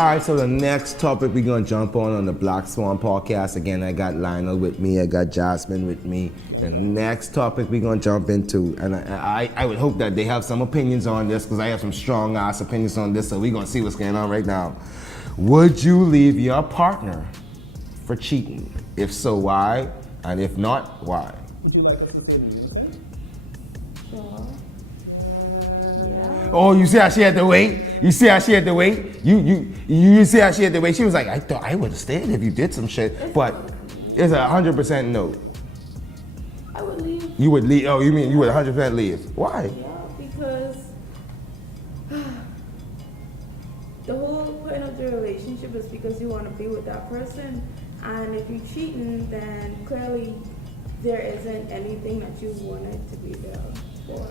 All right, so the next topic we're going to jump on the Black Swaan podcast. Again, I got Lionel with me. I got Jasmine with me. The next topic we're going to jump into, and I would hope that they have some opinions on this because I have some strong-ass opinions on this, so we're going to see what's going on right now. Would you leave your partner for cheating? If so, why? And if not, why? Would you like us to say anything? Sure. Oh, you see how she had to wait? You see how she had to wait? You see how she had to wait? She was like, I thought I would have stayed if you did some shit, but it's 100% no. I would leave. You would leave? Oh, you mean you would 100% leave? Why? Yeah, because the whole point of the relationship is because you want to be with that person, and if you're cheating, then clearly there isn't anything that you wanted to be there for.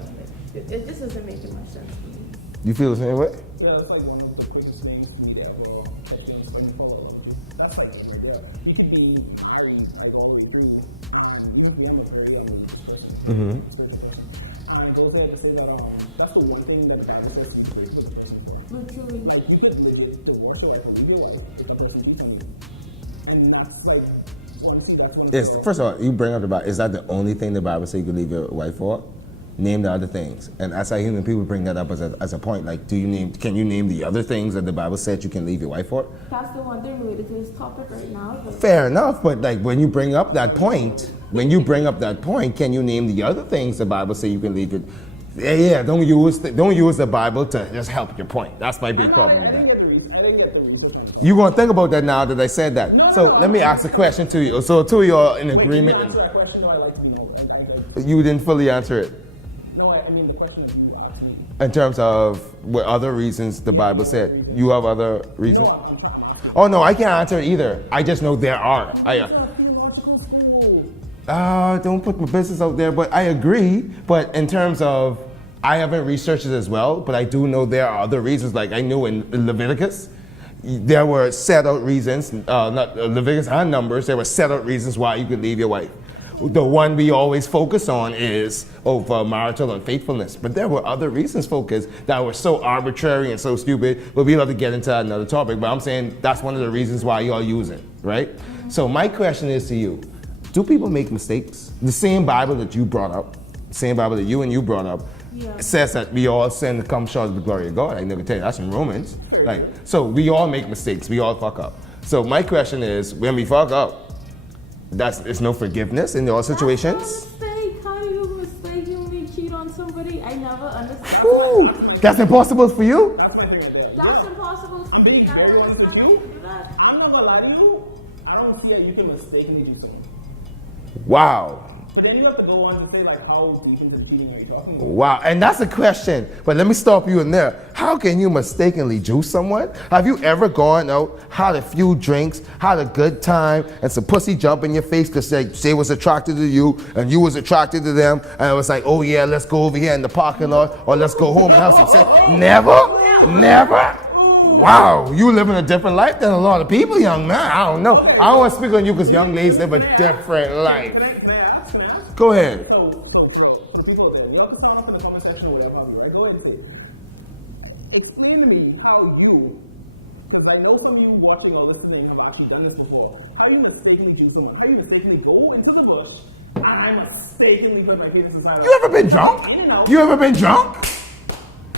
It just isn't making much sense to me. You feel the same way? Yeah, that's like one of the quickest things to me ever. That you don't follow. That's like, yeah. You could be married, like what we do. You could be on the very person. Go ahead and say that that's the one thing that God does in prison. Literally. Like, you could legit divorce it after you realize if that doesn't do something. And that's like, honestly, that's one thing. First of all, you bring up the Bible. Is that the only thing the Bible says you can leave your wife for? Name the other things. And as I human people bring that up as a point. Like, can you name the other things that the Bible said you can leave your wife for? That's the one thing related to this topic right now. Fair enough, but like when you bring up that point, can you name the other things the Bible says you can leave it? Yeah, don't use the Bible to just help your point. That's my big problem with that. You're going to think about that now that I said that. So let me ask a question to you. So two of you are in agreement. Can you answer that question, or I like to know? You didn't fully answer it. No, I mean the question that you asked me. In terms of what other reasons the Bible said. You have other reasons? Oh no, I can't answer it either. I just know there are. Don't put my business out there, but I agree. But in terms of, I haven't researched it as well, but I do know there are other reasons. Like I know in Leviticus, there were set out reasons, not Leviticus and Numbers, there were set out reasons why you could leave your wife. The one we always focus on is for marital unfaithfulness. But there were other reasons focused that were so arbitrary and so stupid, but we'll have to get into another topic. But I'm saying that's one of the reasons why y'all use it, right? So my question is to you, do people make mistakes? The same Bible that you brought up, the same Bible that you brought up, says that we all sin to come short of the glory of God. I never tell you, that's in Romans. Like, so we all make mistakes, we all fuck up. So my question is, when we fuck up, it's no forgiveness in all situations? That's not a mistake. How do you mistakenly cheat on somebody? I never understand. Ooh, that's impossible for you? That's impossible for me. I don't understand how you do that. I'm not gonna lie to you. I don't see how you can mistakenly do something. Wow. But then you have to go on and say like, how deep into cheating are you talking about? Wow, and that's a question. But let me stop you in there. How can you mistakenly juice someone? Have you ever gone out, had a few drinks, had a good time, and some pussy jump in your face because they was attracted to you and you was attracted to them, and it was like, oh yeah, let's go over here in the parking lot, or let's go home and have some sex? Never? Never? Wow, you live in a different life than a lot of people, young man. I don't know. I don't want to speak on you because young ladies live a different life. Can I ask? Go ahead. So people there, you have to talk to the comment section or whatever, right? Go ahead and say, explain to me how you, because I know some of you watching or listening have actually done this before, how you mistakenly do someone, how you mistakenly go into the bush, and I mistakenly put my business inside. You ever been drunk? You ever been drunk?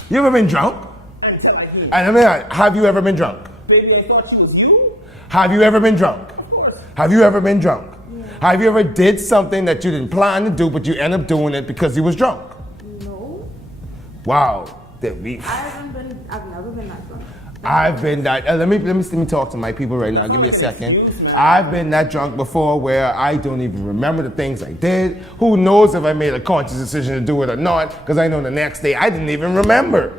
You ever been drunk? Until I didn't. And I mean, have you ever been drunk? Baby, I thought she was you? Have you ever been drunk? Of course. Have you ever been drunk? Have you ever did something that you didn't plan to do, but you end up doing it because you was drunk? No. Wow. I've never been that drunk. I've been that. Let me talk to my people right now. Give me a second. I've been that drunk before where I don't even remember the things I did. Who knows if I made a conscious decision to do it or not? Because I know the next day I didn't even remember.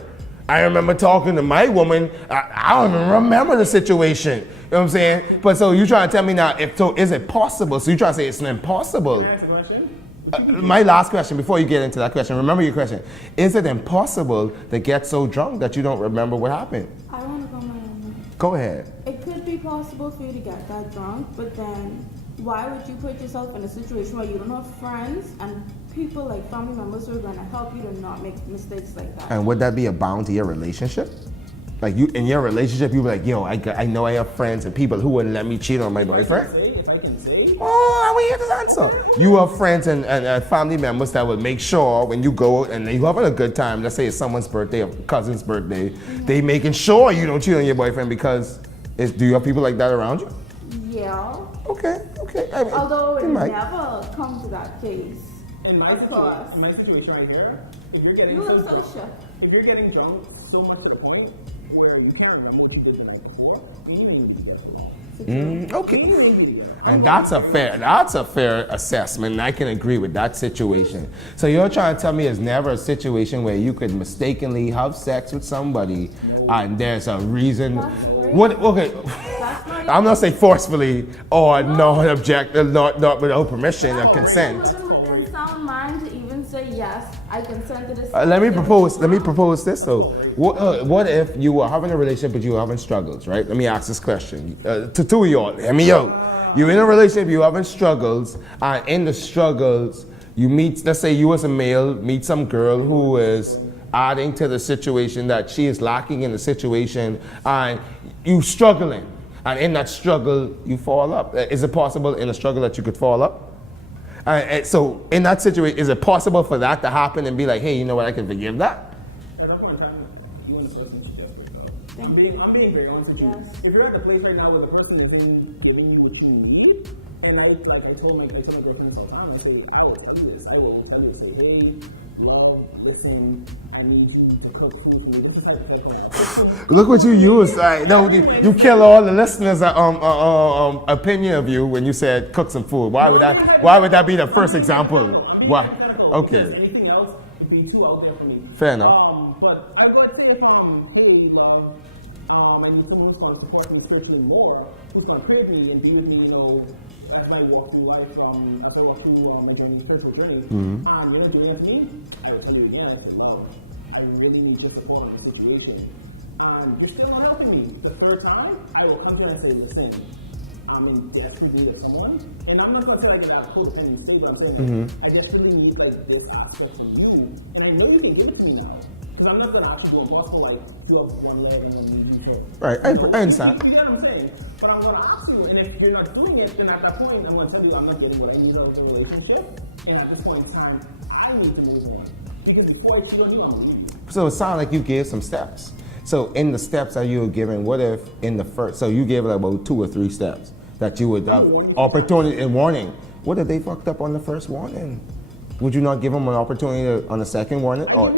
I remember talking to my woman. I don't even remember the situation. You know what I'm saying? But so you trying to tell me now, is it possible? So you trying to say it's impossible? Can I ask a question? My last question, before you get into that question, remember your question. Is it impossible to get so drunk that you don't remember what happened? I want to go my own way. Go ahead. It could be possible for you to get that drunk, but then why would you put yourself in a situation where you don't have friends and people like family members who are going to help you to not make mistakes like that? And would that be a bound to your relationship? Like you in your relationship, you be like, yo, I know I have friends and people who wouldn't let me cheat on my boyfriend. If I can say, Oh, I want to hear this answer. You have friends and family members that would make sure when you go out and you having a good time, let's say it's someone's birthday or cousin's birthday, they making sure you don't cheat on your boyfriend because do you have people like that around you? Yeah. Okay. I mean, Although it might. never come to that case. in my situation right here, if you're getting You look so shook. if you're getting drunk so much to the point where you can't remember what you did the night before, you need to be together. Okay. And that's a fair assessment. And I can agree with that situation. So you're trying to tell me there's never a situation where you could mistakenly have sex with somebody and there's a reason. What? Okay. I'm not saying forcefully or not without permission or consent. Within sound mind to even say yes, I consent to this. Let me propose this though. What if you were having a relationship but you were having struggles, right? Let me ask this question to two of y'all. Hear me out. You're in a relationship, you're having struggles, and in the struggles, you meet, let's say you as a male, meet some girl who is adding to the situation that she is lacking in the situation, and you struggling, and in that struggle, you fall up. Is it possible in a struggle that you could fall up? So in that situation, is it possible for that to happen and be like, hey, you know what, I can forgive that? At that point in time, you want to start some shit. I'm being very honest with you. Yes. If you're at a place right now where the person is giving you what you need, and I told my girlfriend this all the time, I say, I will tell you this, I will tell you, say, hey, love, listen, I need you to cook food. This is hypothetical. Look what you used. No, you kill all the listeners' opinion of you when you said cook some food. Why would that be the first example? Why? Okay. Anything else would be too out there for me. Fair enough. But I would say, hey, I need someone who's going to support me spiritually more, who's going to pray for me and be with me, as I walk through life, as I walk through my spiritual journey. And you're doing it to me, I would tell you again, I said, no, I really need your support in this situation. And you're still not helping me. The third time, I will come to you and say, listen, I'm in desperate need of someone. And I'm not going to say like that quote and mistake, but I'm saying, I desperately need like this aspect from you. And I know you can give it to me now. Because I'm not going to actually go impossible, like, do up one leg and then leave you short. Right, I understand. You get what I'm saying? But I'm going to ask you, and if you're not doing it, then at that point, I'm going to tell you I'm not getting what I need out of the relationship. And at this point in time, I need to move on. Because before I cheat on you, I'm going to leave you. So it sounds like you gave some steps. So in the steps that you were given, what if in the first, so you gave like about 2 or 3 steps that you would have opportunity and warning. What if they fucked up on the first warning? Would you not give them an opportunity on the second warning? Or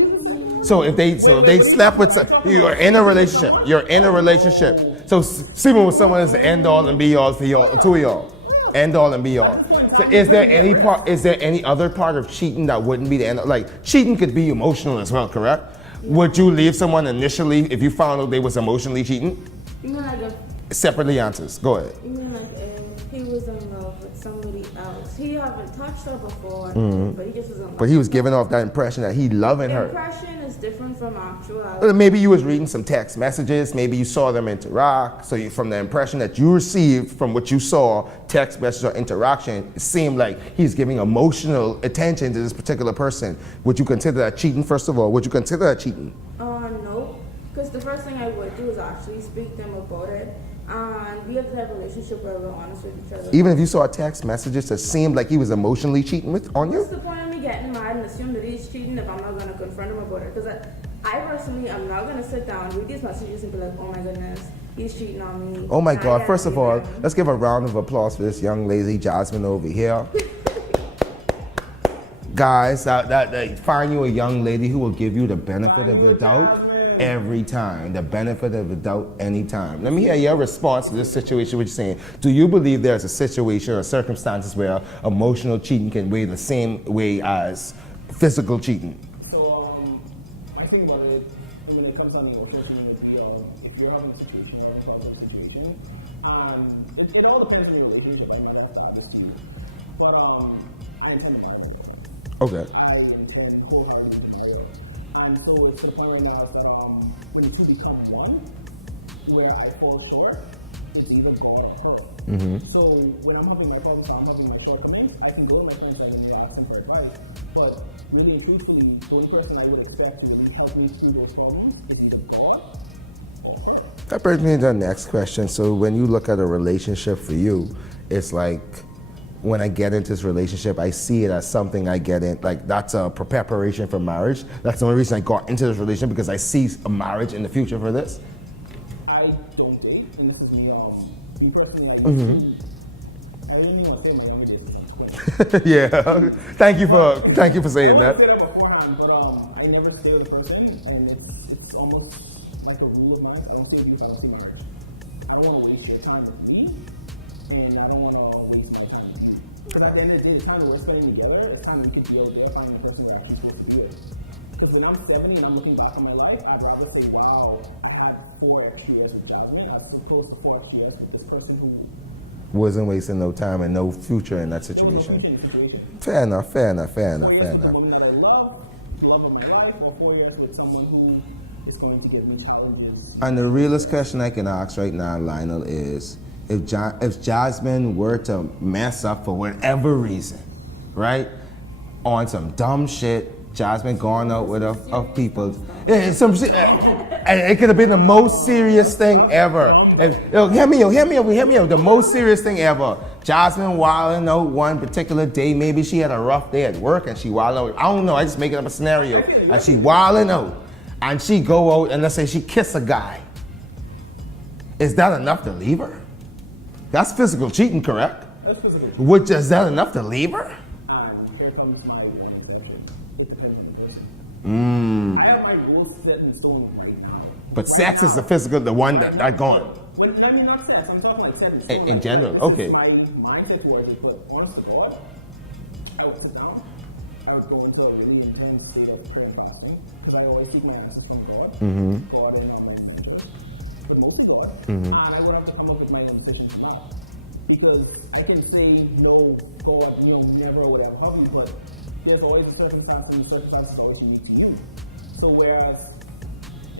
so if they slept with you're in a relationship. So sleeping with someone is the end all and be all for y'all, 2 of y'all. End all and be all. So is there any other part of cheating that wouldn't be the end? Like cheating could be emotional as well, correct? Would you leave someone initially if you found out they was emotionally cheating? You mean like if Separately answers. Go ahead. You mean like if he was in love with somebody else? He haven't touched her before, but he just was in love. But he was giving off that impression that he loving her. Impression is different from actuality. Maybe you was reading some text messages. Maybe you saw them interact. So from the impression that you received from what you saw, text message or interaction, it seemed like he's giving emotional attention to this particular person. Would you consider that cheating, first of all? Would you consider that cheating? No. Because the first thing I would do is actually speak to them about it. And we have to have a relationship where we're honest with each other. Even if you saw text messages that seemed like he was emotionally cheating on you? What's the point of me getting mad and assume that he's cheating if I'm not going to confront him about it? Because I personally am not going to sit down, read these messages and be like, oh my goodness, he's cheating on me. Oh my God, first of all, let's give a round of applause for this young lady, Jasmine, over here. Guys, find you a young lady who will give you the benefit of the doubt every time. The benefit of the doubt anytime. Let me hear your response to this situation, what you're saying. Do you believe there's a situation or circumstances where emotional cheating can weigh the same way as physical cheating? So, I think about it when it comes down to emotional cheating, if you're having a situation or a problem situation, it all depends on your relationship. I might have to ask you. But I intend to marry her. Okay. I intend to marry her. And so to the point right now is that when two become one, where I fall short, it's either go up or up. So when I'm having my problems, I'm having my shortcomings, I can go to my friends and ask them for advice. But really and truthfully, the person I would expect to really help me through those problems is either go up That brings me to the next question. So when you look at a relationship for you, it's like when I get into this relationship, I see it as something I get in, like that's a preparation for marriage. That's the only reason I got into this relationship, because I see a marriage in the future for this. I don't date. And this is me, me personally, I didn't even want to say my young kids. Yeah. Thank you for saying I that. say that beforehand, but I never stay with a person, and it's almost like a rule of mine. I don't stay with you if I don't see marriage. I don't want to waste your time with me, and I don't want to waste my time with you. Because at the end of the day, the time that we're spending together, it's time to keep you there, finding the person that I'm supposed to be with. Because when I'm 70 and I'm looking back on my life, I'd rather say, wow, I had 4 extra years with Jasmine. I was so close to 4 extra years with this person who Wasn't wasting no time and no future in that situation. Fair enough. woman that I love of my life, or 4 years with someone who is going to give me challenges. And the realest question I can ask right now, Lionel, is if Jasmine were to mess up for whatever reason, right, on some dumb shit, Jasmine going out with of people, yeah, some shit, and it could have been the most serious thing ever. Hear me out. The most serious thing ever. Jasmine wilding out one particular day. Maybe she had a rough day at work and she wilding out. I don't know. I just making up a scenario. And she wilding out, and she go out and let's say she kiss a guy. Is that enough to leave her? That's physical cheating, correct? That's physical. Which is that enough to leave her? Here comes my section. It depends on the person. I have my rules set in stone right now. But sex is the physical, the one that gone. When I mean not sex, I'm talking like sex in stone. In general, okay. My mindset was, honest to God, I would sit down. I would go into a really intense state of prayer and fasting, because I always keep my answers from God. God and my interest, but mostly God. And I would have to come up with my own decisions more. Because I can say, no, God, never would I help you, but there's always circumstances always unique to you. So whereas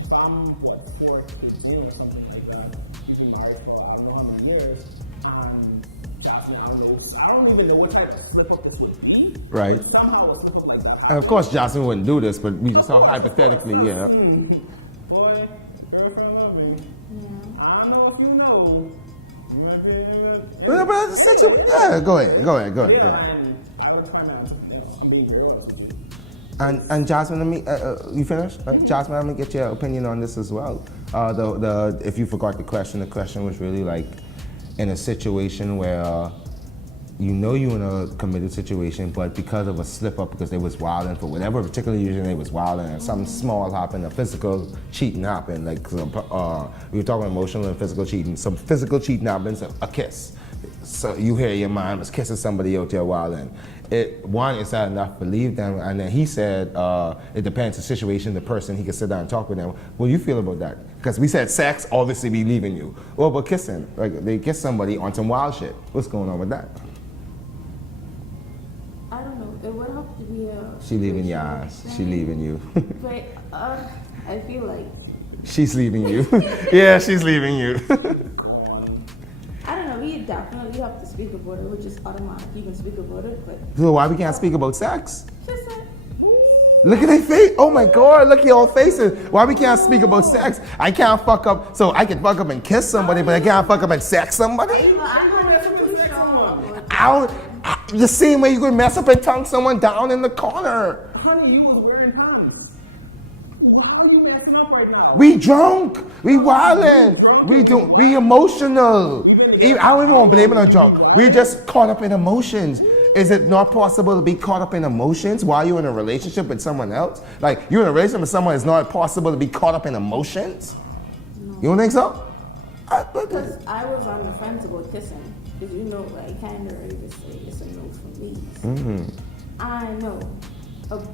if I'm 4-15 or something like that, we've been married for I don't know how many years, Jasmine, I don't even know what type of slip up this would be. Right. But somehow a slip up like that. And of course, Jasmine wouldn't do this, but we just talk hypothetically, yeah. Boy, girlfriend love me. I don't know if you know. But that's a situation. Yeah, go ahead. Yeah, and I would find out, I'm being very honest with you. And Jasmine, let me, you finished? Jasmine, I'm gonna get your opinion on this as well. If you forgot the question was really like, in a situation where you're in a committed situation, but because of a slip up, because they was wilding for whatever particular reason they was wilding, and something small happened, a physical cheating happened, like we were talking emotional and physical cheating. Some physical cheating happens, a kiss. So you hear your mind was kissing somebody out there wilding. One, is that enough to leave them? And then he said, it depends the situation, the person, he can sit down and talk with them. What do you feel about that? Because we said sex, obviously be leaving you. Well, but kissing, like they kiss somebody on some wild shit. What's going on with that? I don't know. It would have to be a. She leaving your ass. She leaving you. But I feel like. She's leaving you. Yeah, she's leaving you. I don't know. We definitely have to speak about it. We're just automatic. You can speak about it, but. So why we can't speak about sex? Just like. Look at their face. Oh my God, look at your faces. Why we can't speak about sex? I can't fuck up. So I can fuck up and kiss somebody, but I can't fuck up and sex somebody? I'm not too sure. The same way you could mess up and tongue someone down in the corner. Honey, you was wearing pants. Why are you acting up right now? We drunk. We wildin'. We emotional. I don't even want to blame it on drunk. We just caught up in emotions. Is it not possible to be caught up in emotions while you're in a relationship with someone else? Like, you're in a relationship with someone, it's not possible to be caught up in emotions? No. You don't think so? Because I was on the fence about kissing. Because I kind of already just say it's a no for me. So I know.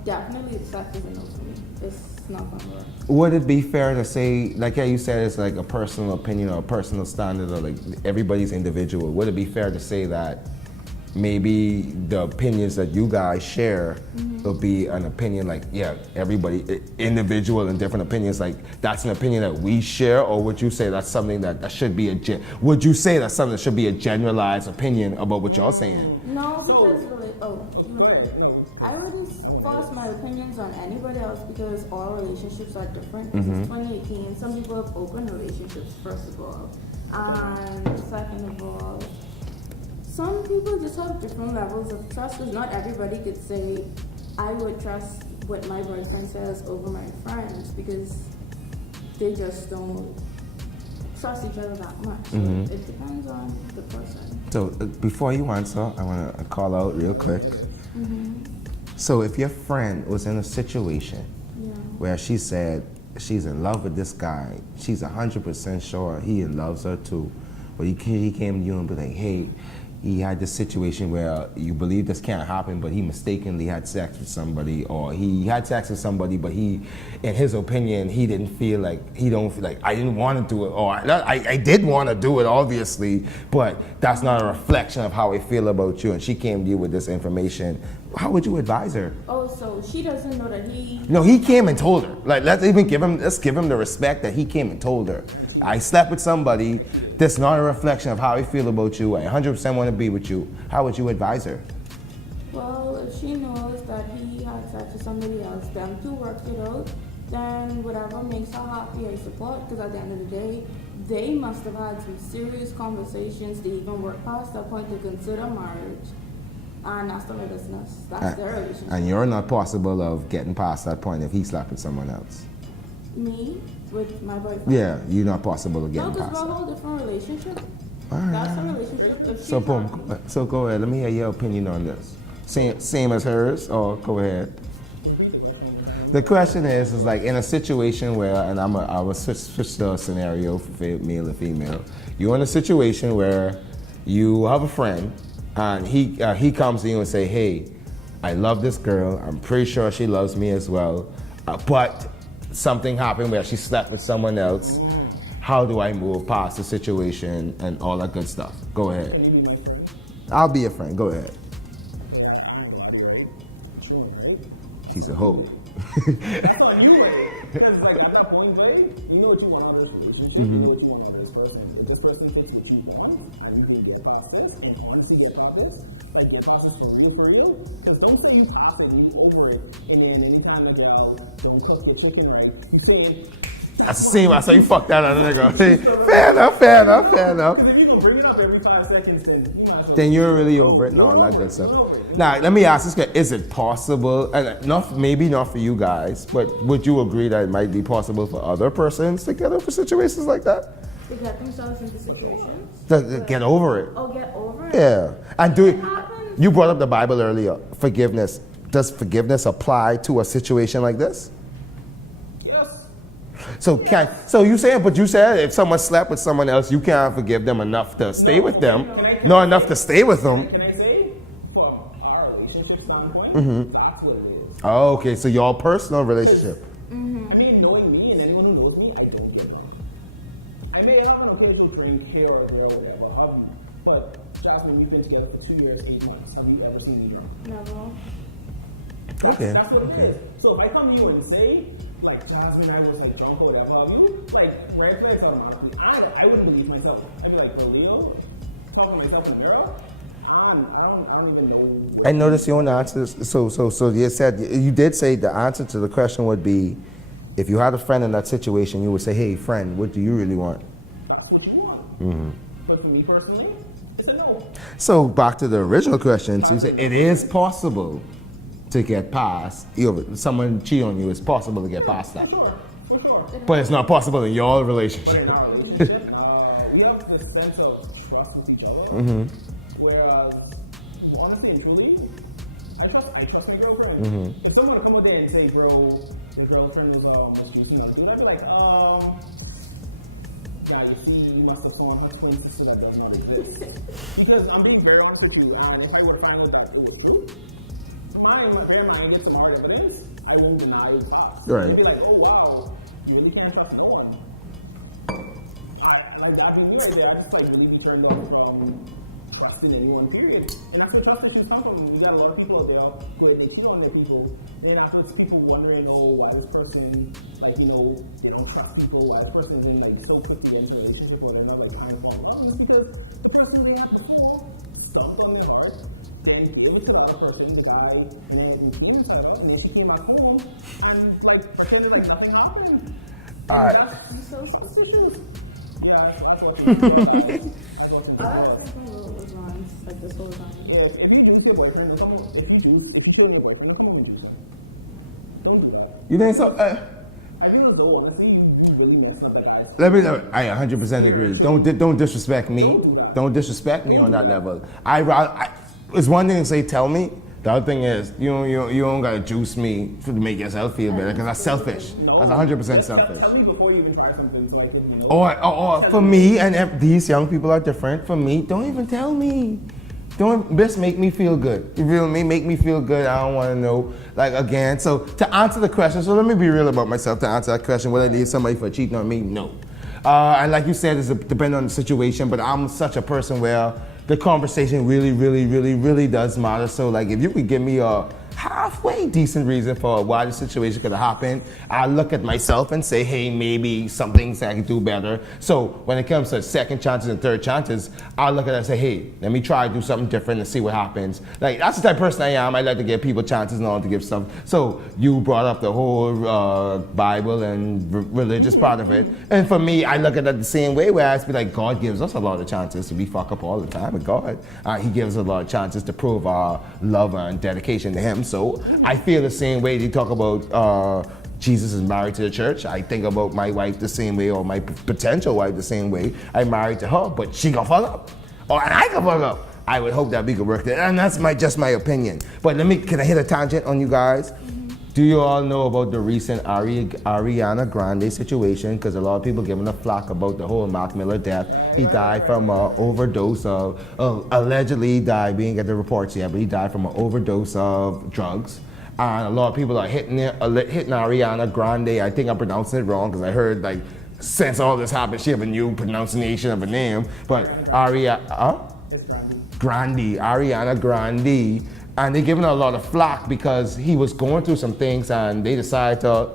Definitely sex is a no for me. It's not gonna work. Would it be fair to say, like you said, it's like a personal opinion or a personal standard, or like everybody's individual. Would it be fair to say that maybe the opinions that you guys share will be an opinion like, yeah, everybody, individual and different opinions, like that's an opinion that we share? Or would you say that's something that should be would you say that's something that should be a generalized opinion about what y'all saying? No, because really, Go ahead. ahead. No. I wouldn't force my opinions on anybody else because all relationships are different. This is 2018. Some people have open relationships, first of all. And second of all, some people just have different levels of trust because not everybody could say, I would trust what my boyfriend says over my friends because they just don't trust each other that much. So it depends on the person. So before you answer, I want to call out real quick. So if your friend was in a situation where she said she's in love with this guy, she's 100% sure he loves her too, but he came to you and be like, hey, he had this situation where you believe this can't happen, but he mistakenly had sex with somebody, or he had sex with somebody, but he, in his opinion, he don't feel like, I didn't want to do it, or I did want to do it, obviously, but that's not a reflection of how I feel about you, and she came to you with this information. How would you advise her? Oh, so she doesn't know that he... No, he came and told her. Like, let's give him the respect that he came and told her. I slept with somebody. That's not a reflection of how I feel about you. I 100% want to be with you. How would you advise her? Well, if she knows that he had sex with somebody else, them two worked it out, then whatever makes her happy, I support. Because at the end of the day, they must have had some serious conversations to even work past that point to consider marriage. And that's their business. That's their relationship. And you're not possible of getting past that point if he slept with someone else. Me? With my boyfriend? Yeah, you're not possible of No, getting because past we're a that. whole different relationship. Alright. That's a relationship. If So she's boom. happy- So go ahead. Let me hear your opinion on this. Same as hers, or go ahead. The question is like in a situation where, and I will switch the scenario for male and female. You're in a situation where you have a friend, and he comes to you and say, hey, I love this girl. I'm pretty sure she loves me as well, but something happened where she slept with someone else. How do I move past the situation and all that good stuff? Go ahead. I'll be your friend. Go ahead. She's a hoe. That's on you, right? Because like at that point, like, you know what you want out of this relationship, you know what you want out of this person. If this person gets what you want, and you get past this, and once you get past this, like the process for real, because don't say you have to be over it, and then anytime a girl don't cook your chicken right, you say, That's the same. I saw you fuck that other nigga. Fair enough. because if you're gonna bring it up every 5 seconds, then you're not sure. Then you're really over it and all that good stuff. Now, let me ask this guy, is it possible, and maybe not for you guys, but would you agree that it might be possible for other persons to get over situations like that? To get themselves into situations. To get over it. Oh, get over it. Yeah. And It happens. you brought up the Bible earlier, forgiveness. Does forgiveness apply to a situation like this? Yes. So you said if someone slept with someone else, you can't forgive them enough to stay with them. Not enough to stay with them. Can I say, from our relationship standpoint, that's what it is. Oh, okay, so your personal relationship. I mean, knowing me and anyone who knows me, I don't give up. I may have an occasional drink here or there or whatever, but Jasmine, we've been together for 2 years, 8 months. Have you ever seen me drunk? Never. Okay. That's what it is. So if I come to you and say, like, Jasmine, I was like drunk or whatever, have you, like, red flags automatically. I wouldn't believe myself. I'd be like, well, Leo, talking to myself in the mirror, I don't even know. I noticed your own answers. So you did say the answer to the question would be, if you had a friend in that situation, you would say, hey, friend, what do you really want? That's what you want. But for me personally, it's a no. So back to the original question, so you said it is possible to get past, someone cheat on you, it's possible to get past that. For sure. But it's not possible in your But relationship. in our relationship, we have this sense of trust with each other. Whereas, honestly and truly, I trust my girlfriend. If someone would come up there and say, bro, your girlfriend was choosing us, I'd be like, yeah, you see, you must have found a twin sister that does not exist. Because I'm being very honest with you, if I were trying to that it was you, my bear mind is more evidence, I won't deny it. Right. I'd be like, oh wow, you really can't trust no one. I mean, right there, I just like really turned off trusting anyone, period. And that's what trust issues come from. We got a lot of people out there where they cheat on their people. And afterwards, people wondering, oh, why this person, like, they don't trust people, why this person didn't, like, so quickly into a relationship or whatever, like, kind of falling off. It's because the person they had before stumped on their heart. then you able to allow a person to die, and then you do yourself up, and then you came back home, and like pretended like nothing happened. All right. I'm so suspicious. Yeah, that's what I think from those lines, like this whole time. if you do your boyfriend, if you do, if you say your boyfriend, don't do that. You think so? I think it's so honestly, you really messing up that guy's. I 100% agree. Don't disrespect me. Don't disrespect me on that level. It's one thing to say tell me. The other thing is you don't gotta juice me to make yourself feel better because that's selfish. That's 100% selfish. Tell me before you even try something so I can, you know. Or for me, and if these young people are different. For me, don't even tell me. Don't just make me feel good. You feel me? Make me feel good. I don't want to know. Like again, so to answer the question, so let me be real about myself. To answer that question, would I need somebody for cheating on me? No. And like you said, it's depending on the situation. But I'm such a person where the conversation really does matter. So like, if you could give me a halfway decent reason for why the situation could have happened, I look at myself and say, hey, maybe some things I can do better. So when it comes to second chances and third chances, I look at it and say, hey, let me try to do something different and see what happens. Like, that's the type of person I am. I like to give people chances and all to give stuff. So you brought up the whole Bible and religious part of it. And for me, I look at it the same way, where I be like, God gives us a lot of chances. We fuck up all the time with God. He gives us a lot of chances to prove our love and dedication to Him. So I feel the same way. They talk about Jesus is married to the church. I think about my wife the same way, or my potential wife the same way. I'm married to her, but she gon' fuck up, and I can fuck up. I would hope that we could work that, and that's just my opinion. But can I hit a tangent on you guys? Do you all know about the recent Ariana Grande situation? Because a lot of people giving a flack about the whole Mac Miller death. He died from an overdose of, allegedly died, we didn't get the reports yet, but he died from an overdose of drugs. And a lot of people are hitting Ariana Grande. I think I'm pronouncing it wrong because I heard like, since all this happened, she have a new pronunciation of a name. But Ariana Grande. And they're giving her a lot of flack because he was going through some things and they decided to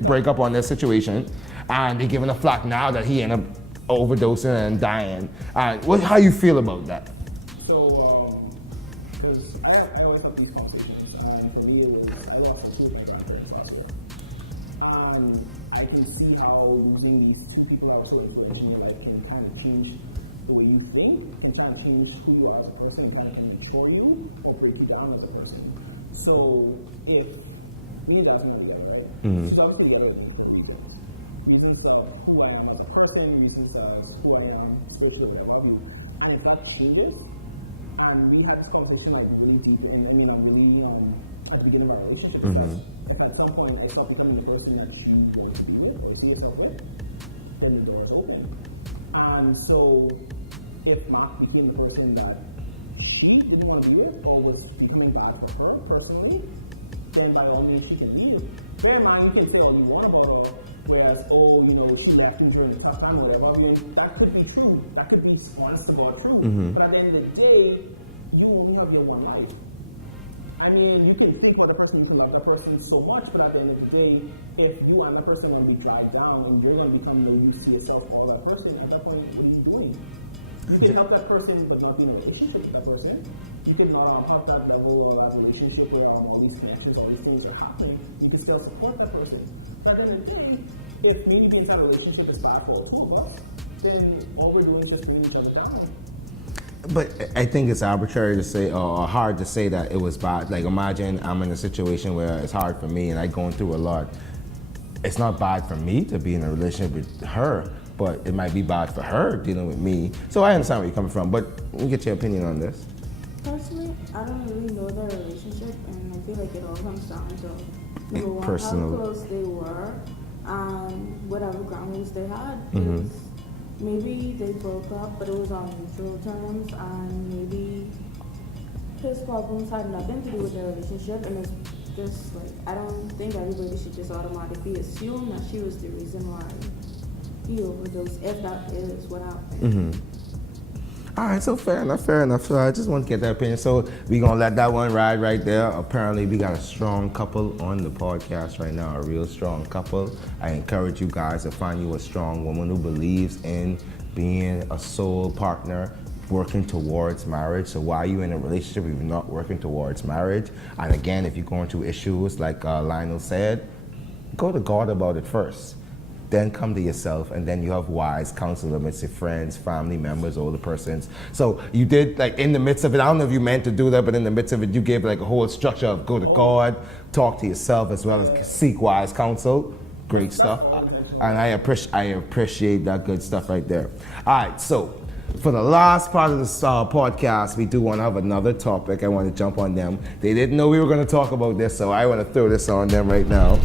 break up on their situation. And they're giving her flack now that he ended up overdosing and dying. And how you feel about that? So, because I always have these conversations, and for me, I watch the two rappers also. I can see how losing these two people out of a situation like can kind of change the way you think, can kind of change who you are as a person, kind of control you or break you down as a person. So, if me and that's another thing, right? Stuff today, you think of who I am as a person, you think of who I am spiritually, I love you. And if that changes, and we had this conversation like really deeply, and I mean, I'm really at the beginning of our relationship. If at some point I stop becoming the person that you want to be with, or see yourself with, then the door is open. And so, if Mark became the person that she didn't want to be with, or was becoming bad for her personally, then by all means she can leave it. Bear in mind, you can say all you want about her, whereas, she left you during the tough time or whatever. I mean, that could be true. That could be honest about true. But at the end of the day, you only have your one life. I mean, you can think about the person, you can love that person so much, but at the end of the day, if you and that person want to be dragged down and you're going to become you see yourself or that person, at that point, what are you doing? You can help that person but not be in a relationship with that person. You can help that level or that relationship where all these connections, all these things are happening. You can still support that person. But at the end of the day, if maybe you have a relationship is bad for two of us, then all we're doing is just bringing each other down. But I think it's arbitrary to say, or hard to say that it was bad. Like, imagine I'm in a situation where it's hard for me and I'm going through a lot. It's not bad for me to be in a relationship with her, but it might be bad for her dealing with me. So I understand where you're coming from, but let me get your opinion on this. Personally, I don't really know their relationship, and I feel like it all comes down to number one, Personal. how close they were, and whatever groundings they had. Because maybe they broke up, but it was on mutual terms, and maybe his problems had nothing to do with their relationship, and it's just like, I don't think everybody should just automatically assume that she was the reason why he overdosed, if that is what happened. All right, so fair enough. So I just want to get that opinion. So we gonna let that one ride right there. Apparently we got a strong couple on the podcast right now, a real strong couple. I encourage you guys to find you a strong woman who believes in being a soul partner working towards marriage. So why are you in a relationship if you're not working towards marriage? And again, if you're going through issues like Lionel said, go to God about it first. Then come to yourself, and then you have wise counsel amidst your friends, family members, older persons. So you did, like, in the midst of it, I don't know if you meant to do that, but in the midst of it, you gave like a whole structure of go to God, talk to yourself, as well as seek wise counsel. Great stuff. And I appreciate that good stuff right there. All right, so for the last part of this podcast, we do want to have another topic. I want to jump on them. They didn't know we were going to talk about this, so I want to throw this on them right now.